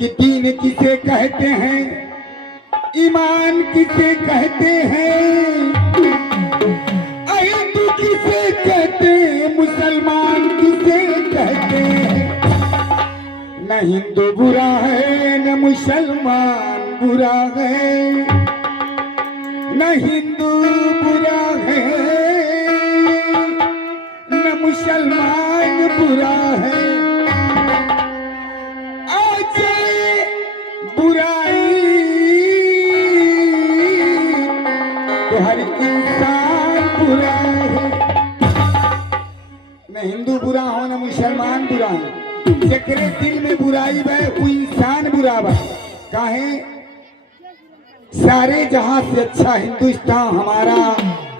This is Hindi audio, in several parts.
कि दीन किसे कहते हैं, ईमान किसे कहते हैं, हिंदू किसे कहते हैं, मुसलमान किसे कहते हैं। न हिंदू बुरा है न मुसलमान बुरा है, न हिंदू बुरा है न मुसलमान बुरा है। बुराई तो हर इंसान बुरा है, न हिंदू बुरा हो न मुसलमान बुरा हो। जेकरे दिल में बुराई बे वो इंसान बुरा बा। काहे सारे जहां से अच्छा हिंदुस्तान हमारा,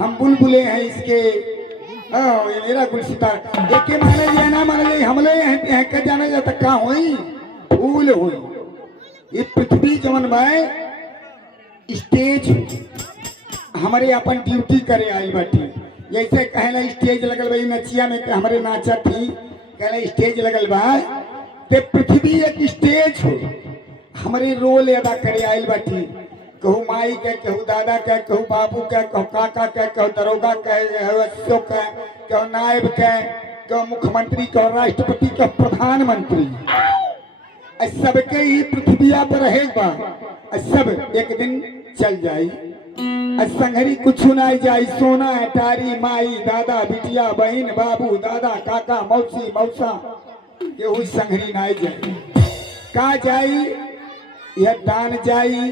हम बुलबुले हैं इसके। ये मेरा गुलसितार एक माने लिया ना माने लिया, हमले हैं क्या जाना जाता कहाँ हुई फूल हुई। ये पृथ्वी जवन में स्टेज हमारे अपन ड्यूटी करे आई बाटी। जैसे कहला स्टेज लगल भाई नचिया में हमारे नाचा थी, कहला स्टेज लगल बा ते पृथ्वी एक स्टेज हो, हमारे रोल अदा करे आई बाटी। कहू माई के, कहू दादा के, कहू बाबू के, कहू काका के, कहू दरोगा के, कहू के, कहू नायब के, कहू मुख्यमंत्री, कहू राष्ट्रपति, कहू प्रधानमंत्री। सबके ही पृथ्विया पर रहेगा, सब एक दिन चल जाई। संघरी कुछ ना जाई, सोना अटारी माई दादा बिटिया बहन बाबू दादा काका मौसी मौसा केहू संघरी ना जाई। का जाई यह दान जाई,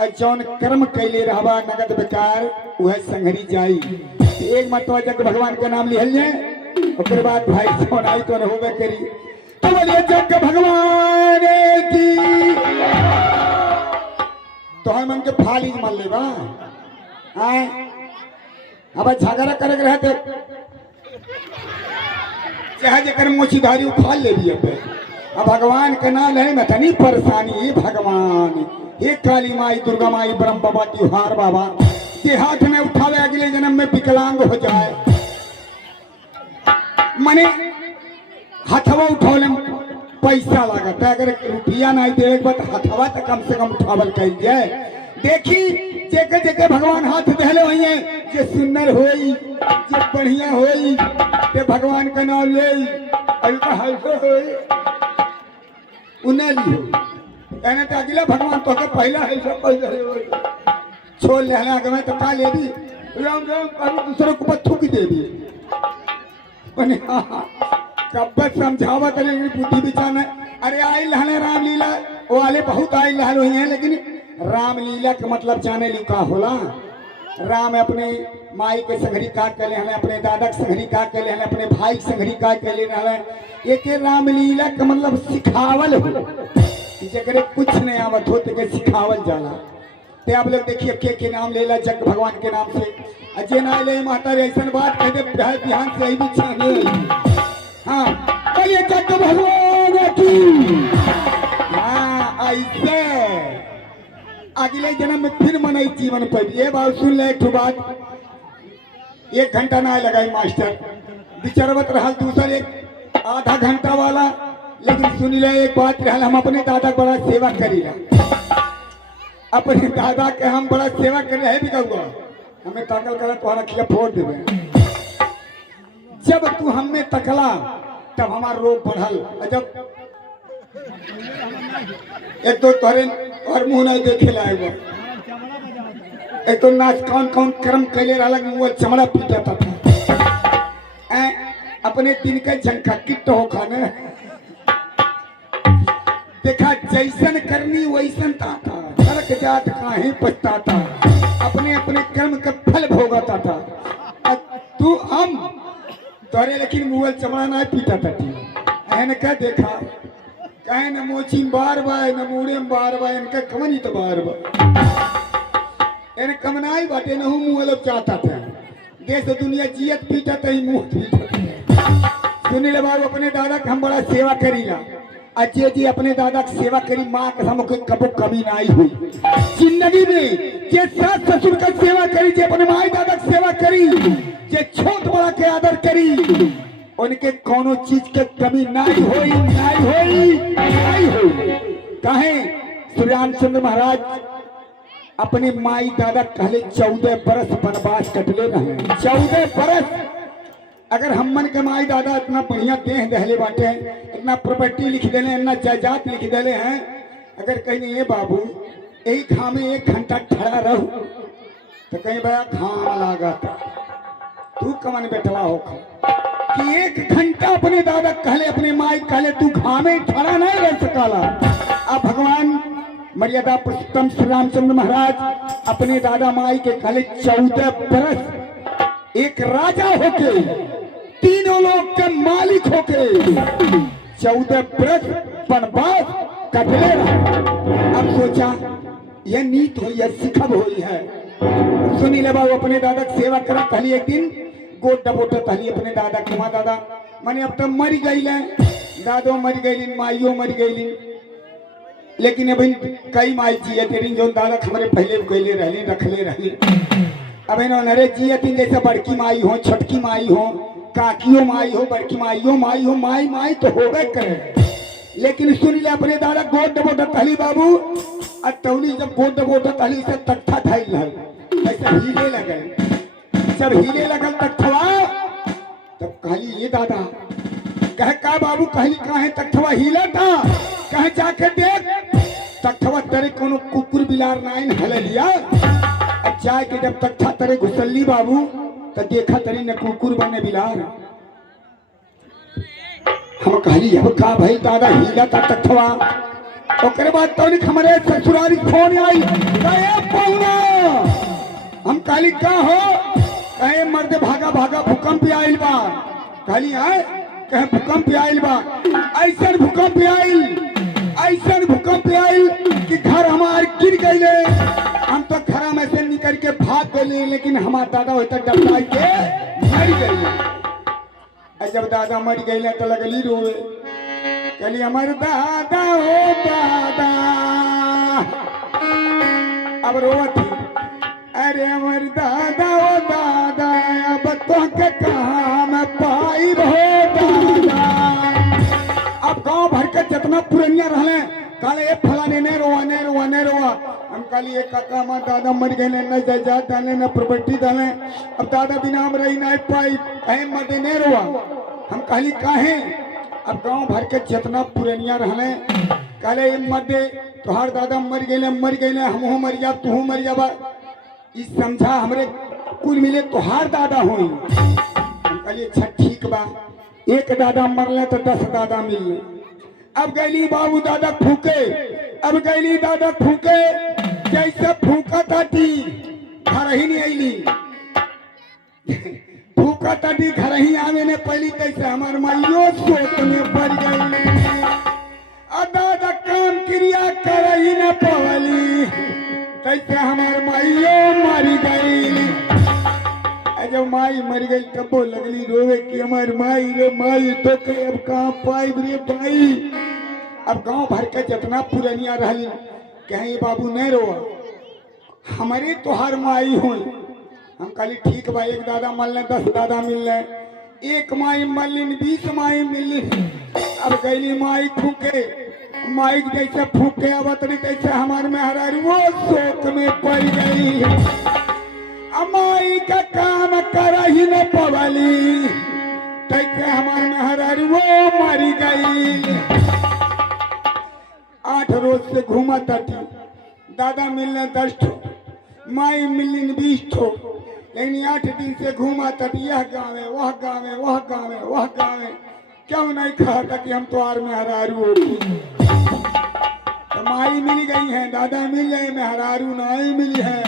और जौन कर्म कैले रहबा नगद बेकार वह संघरी जाई। एक मतवा जग भगवान के नाम लिहल जाए, उसके बाद भाई सोन आई तो होबे करी। तो बोलिए जग भगवान की, तो हम मन के फाली मान ले बा। आए अब झगड़ा करे के रहते चाहे जकर मोचीधारी उखाड़ ले भी। अब भगवान के नाम है में तनी परेशानी। भगवान हे काली माई दुर्गा माई ब्रह्म बाबा त्योहार बाबा के हाथ में उठावे, अगले जन्म में विकलांग हो जाए। मने हथवा उठौले पैसा लागत है, अगर रुपया नहीं दे हथवा तो कम से कम उठावल कर जाए। देखी जेके जेके भगवान हाथ दहले हुई है, जे सुंदर होई जे बढ़िया होई ते भगवान का नाम ले हल्का हल्का होई उन्हें लियो। कहने तो अगला भगवान तो के पहला है सब पहले छोड़ लेना के मैं तो का ले दी राम राम करू दूसरे को थूक दे दी। कब समझावा करे बुद्धि बिचाना। अरे आई लहने रामलीला वो वाले बहुत आई लहल हुई हैं, लेकिन रामलीला का मतलब जाने लू का होला। राम अपने माई के संघरी काट कर ले हमें, अपने दादा के संघरी काट कर ले हमें, अपने भाई के संघरी काट कर ले हमें। एक रामलीला का मतलब सिखावल हो, जगरे कुछ नहीं आवत हो तो सिखावल जाला। ते आप लोग देखिए के नाम ले ला जग भगवान के नाम से, अजय ना ले माता ऐसा बात कह दे ध्यान से ही भी चाहिए। हाँ बोलिए जग भगवान की। हाँ ऐसे अगले जन्म में फिर मनाई जीवन पर। ये बात सुन ले एक बात, 1 घंटा ना लगाई मास्टर विचरवत रहा, दूसरा एक आधा घंटा वाला। लेकिन सुन ले एक बात रहा, हम अपने दादा बड़ा सेवा करी, अपने दादा के हम बड़ा सेवा कर रहे भी कहुआ। हमें ताकल कर तुम्हारा खिला फोड़ देवे। जब तू हमें तकला तब हमारा रोग बढ़ल। जब एक तो तोरे और मुंह नहीं देखे लाएगा, एक तो नाच कौन कौन कर्म कैले रहा मुंह चमड़ा पीटा था। अपने दिन के झंका किट हो खाने देखा, जैसन करनी वैसन ताता, नरक जात काहे पछताता, अपने अपने कर्म का फल भोगता था। तू हम तोरे लेकिन मुंह चमड़ा नहीं पीटा था। एहन क्या देखा, कहे न मोची बार बाय न मुड़े बार बाय, इनका कमनी तो बार बार इन कमनाई बाटे न मुँह लोग चाहता था। देश दुनिया जियत पीटा ही मुँह पीटा। सुन ले बाबू, अपने दादा का हम बड़ा सेवा करीला। अजय जी अपने दादा की सेवा करी, माँ के हम कबो कमी ना आई हुई जिंदगी में। जे सास ससुर का सेवा करी, जे अपने माई दादा की सेवा करी, जे छोट बड़ा के आदर करी, उनके कोनो चीज के कमी नहीं होई, नहीं होई, नहीं होई। काहे श्री रामचंद्र महाराज अपने माई दादा कहले 14 बरस वनवास कटले रहे। 14 बरस अगर हमन के माई दादा इतना बढ़िया देह दहले बाटे, इतना प्रॉपर्टी लिख देले, इतना जायदाद लिख देले हैं, अगर कहीं ये बाबू यही खामे 1 घंटा खड़ा रहो तो कहीं बया खान लागत तू कमन बैठवा हो कि 1 घंटा अपने दादा कहले अपने माई कहले तू खामे खड़ा नहीं रह सकाला। अब भगवान मर्यादा पुरुषोत्तम श्री रामचंद्र महाराज अपने दादा माई के कहले 14 बरस एक राजा होके, तीनों लोग के मालिक होके 14 बरस वनवास कटले रहा। अब सोचा यह नीत हो, यह सिखब हुई है। सुनी ले बाबू अपने दादा की सेवा करा। कहली एक दिन गोट डबोटा कहली अपने दादा की, माँ दादा मैंने अब तक मर गई, दादो मर गई, माइयो मर गई, लेकिन अभी कई माई जिये तेरी जो दादा हमारे पहले गईले रहली रखले रहली। अब इन्होंने जिये तीन जैसे बड़की माई हो, छोटकी माई हो, काकियो माई हो, बड़की माइयो माई हो, माई माई तो होबे करे। लेकिन सुन ले अपने दादा गोट डबोटा कहली बाबू अतौली जब गोट डबोटा कहली से तख्ता थाइल ऐसे हिले लगल। जब हिले लगल तख्तवा तब कहली ये दादा कहे का बाबू कहली काहे तख्तवा हिले था, कहे जाके देख तख्तवा तेरे कोनो कुकुर बिलार नाइन हल लिया। अब जाए के जब तख्ता तेरे घुसली बाबू तो देखा तेरी न कुकुर बने बिलार। हम कहली अब का भाई दादा हीला था तख्तवा। ओकरे बाद तो हमारे ससुरारी फोन आई पहुना। हम कहली का हो, कहे मर्द भागा भागा भूकंप आइल बा। कहली आए कहे भूकंप आइल बा, ऐसा भूकंप आइल, ऐसा भूकंप आइल कि घर हमार गिर गए। हम तो घर में से निकल के भाग गए, लेकिन हमार दादा वही तक डबला के मर गए। जब दादा मर गए तो लगली रोवे, कहली हमार दादा हो दादा। अब रोवत थी अरे हमार दादा हो दादा, अब तो के कहा मैं पाई हो दादा। अब गांव भर के जितना पुरनिया रहले काले ये फलाने ने रोवा ने रोवा ने रोवा। हम काली एक काका हमार दादा मर गए, न जायदाद डाले न प्रॉपर्टी डाले, अब दादा बिना हम रही नहीं पाई, कहे मदे ने रोवा। हम कहली काहे, अब गांव भर के जितना पुरनिया रहले काले ये मदे तोहार दादा मर गए हमहू मर जा तू मर जाबा, इस समझा हमरे कुल मिले तोहार दादा होई। हम कहली अच्छा ठीक बा, एक दादा मरले तो 10 दादा मिलले। अब गैली बाबू दादा फूके, अब गैली दादा फूके जैसे फूका ताटी घर ही नहीं आईली। फूका ताटी घर ही आवे ने पहली कैसे हमार माइयो सोच में पड़ गई। दादा काम क्रिया कर ही न पवली, कैसे हमार माइयो मरी गई। जब माई मर गई तब वो लगली रोवे कि हमार माई रे माई तो के अब कहाँ पाई रे भाई। अब गांव भर के जितना पुरनिया रहली कहीं बाबू नहीं रोवा, हमारे तोहार माई हो। हम कहली ठीक बा, एक दादा मरले 10 दादा मिलले, एक माई मरलिन 20 माई मिलली। अब गईली माई फूके, माई जैसे फूके अवतरी तैसे हमार मेहरारू वो शोक में पड़ गई। अमाई का काम कर ही न पवली, तैसे हमार मेहरारू वो मरी गई। 8 रोज से घूमा ताटी, दादा मिलने 10 ठो, माई मिलने 20 ठो, लेकिन 8 दिन से घूमा ताटी, यह गाँव है वह गाँव है वह गाँव है वह गाँव है। क्यों नहीं कहा था कि हम तो आर मेहरारू होती। तो माई मिल गई है, दादा मिल गए, मेहरारू नहीं मिली है।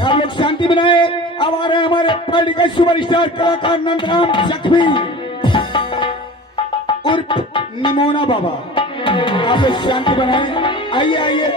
आप लोग शांति बनाए। अब आ रहे हमारे पढ़ गए सुपरस्टार कलाकार नंदराम जख्मी उर्फ निमोना बाबा। आप लोग शांति बनाए, आइए आइए।